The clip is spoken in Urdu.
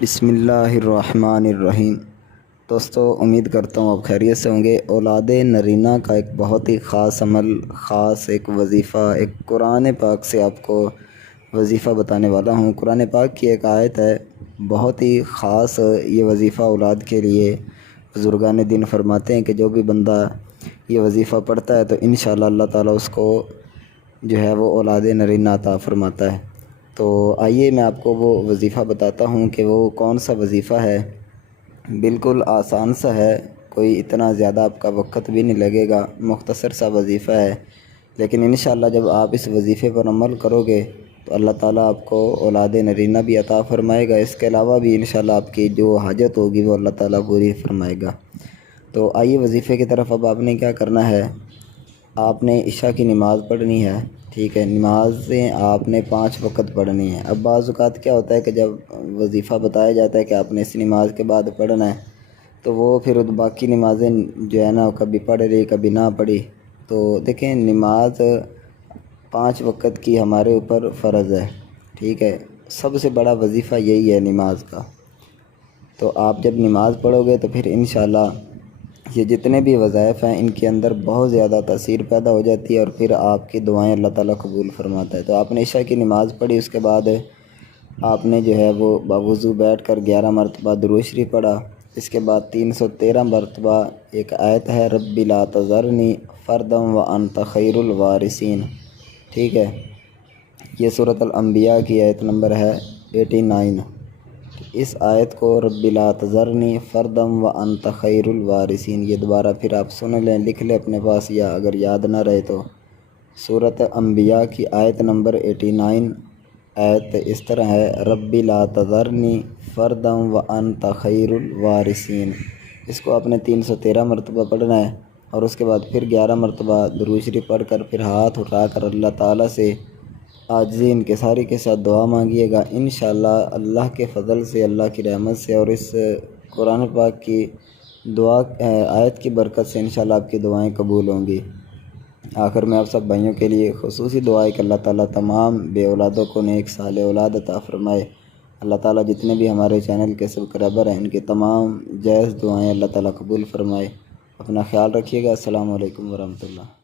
بسم اللہ الرحمن الرحیم۔ دوستو، امید کرتا ہوں آپ خیریت سے ہوں گے۔ اولاد نرینہ کا ایک بہت ہی خاص عمل، خاص ایک وظیفہ، ایک قرآن پاک سے آپ کو وظیفہ بتانے والا ہوں۔ قرآن پاک کی ایک آیت ہے، بہت ہی خاص یہ وظیفہ اولاد کے لیے۔ بزرگان دین فرماتے ہیں کہ جو بھی بندہ یہ وظیفہ پڑھتا ہے تو انشاءاللہ اللہ تعالیٰ اس کو جو ہے وہ اولاد نرینہ عطا فرماتا ہے۔ تو آئیے میں آپ کو وہ وظیفہ بتاتا ہوں کہ وہ کون سا وظیفہ ہے۔ بالکل آسان سا ہے، کوئی اتنا زیادہ آپ کا وقت بھی نہیں لگے گا، مختصر سا وظیفہ ہے، لیکن انشاءاللہ جب آپ اس وظیفے پر عمل کرو گے تو اللہ تعالیٰ آپ کو اولاد نرینہ بھی عطا فرمائے گا۔ اس کے علاوہ بھی انشاءاللہ آپ کی جو حاجت ہوگی وہ اللہ تعالیٰ پوری فرمائے گا۔ تو آئیے وظیفے کی طرف۔ اب آپ نے کیا کرنا ہے، آپ نے عشاء کی نماز پڑھنی ہے، ٹھیک ہے۔ نمازیں آپ نے 5 وقت پڑھنی ہے۔ اب بعض اوقات کیا ہوتا ہے کہ جب وظیفہ بتایا جاتا ہے کہ آپ نے اس نماز کے بعد پڑھنا ہے تو وہ پھر باقی نمازیں جو ہے نا کبھی پڑھ لی کبھی نہ پڑھی۔ تو دیکھیں، نماز 5 وقت کی ہمارے اوپر فرض ہے، ٹھیک ہے۔ سب سے بڑا وظیفہ یہی ہے نماز کا۔ تو آپ جب نماز پڑھو گے تو پھر انشاءاللہ یہ جتنے بھی وظائف ہیں ان کے اندر بہت زیادہ تاثیر پیدا ہو جاتی ہے اور پھر آپ کی دعائیں اللہ تعالیٰ قبول فرماتا ہے۔ تو آپ نے عشاء کی نماز پڑھی، اس کے بعد آپ نے جو ہے وہ باوضو بیٹھ کر 11 مرتبہ درود شریف پڑھا۔ اس کے بعد 313 مرتبہ ایک آیت ہے، رب لا تذرنی فردا وانت خیر الوارثین، ٹھیک ہے۔ یہ سورۃ الانبیاء کی آیت نمبر ہے 89۔ اس آیت کو رب لا تذرنی فردا وانت خیر الوارثین، یہ دوبارہ پھر آپ سن لیں، لکھ لیں اپنے پاس، یا اگر یاد نہ رہے تو سورۃ انبیاء کی آیت نمبر 89 آیت اس طرح ہے، رب لا تذرنی فردا وانت خیر الوارثین۔ اس کو آپ نے 313 مرتبہ پڑھنا ہے اور اس کے بعد پھر 11 مرتبہ درود شریف پڑھ کر پھر ہاتھ اٹھا کر اللہ تعالیٰ سے عاجزی انکساری کے ساتھ دعا مانگیے گا۔ انشاءاللہ اللہ کے فضل سے، اللہ کی رحمت سے اور اس قرآن پاک کی دعا آیت کی برکت سے انشاءاللہ آپ کی دعائیں قبول ہوں گی۔ آخر میں آپ سب بھائیوں کے لیے خصوصی دعا ہے کہ اللہ تعالیٰ تمام بے اولادوں کو نیک صالح اولاد عطا فرمائے۔ اللہ تعالیٰ جتنے بھی ہمارے چینل کے سبسکرائبر ہیں ان کی تمام جائز دعائیں اللہ تعالیٰ قبول فرمائے۔ اپنا خیال رکھیے گا۔ السلام علیکم ورحمۃ اللہ۔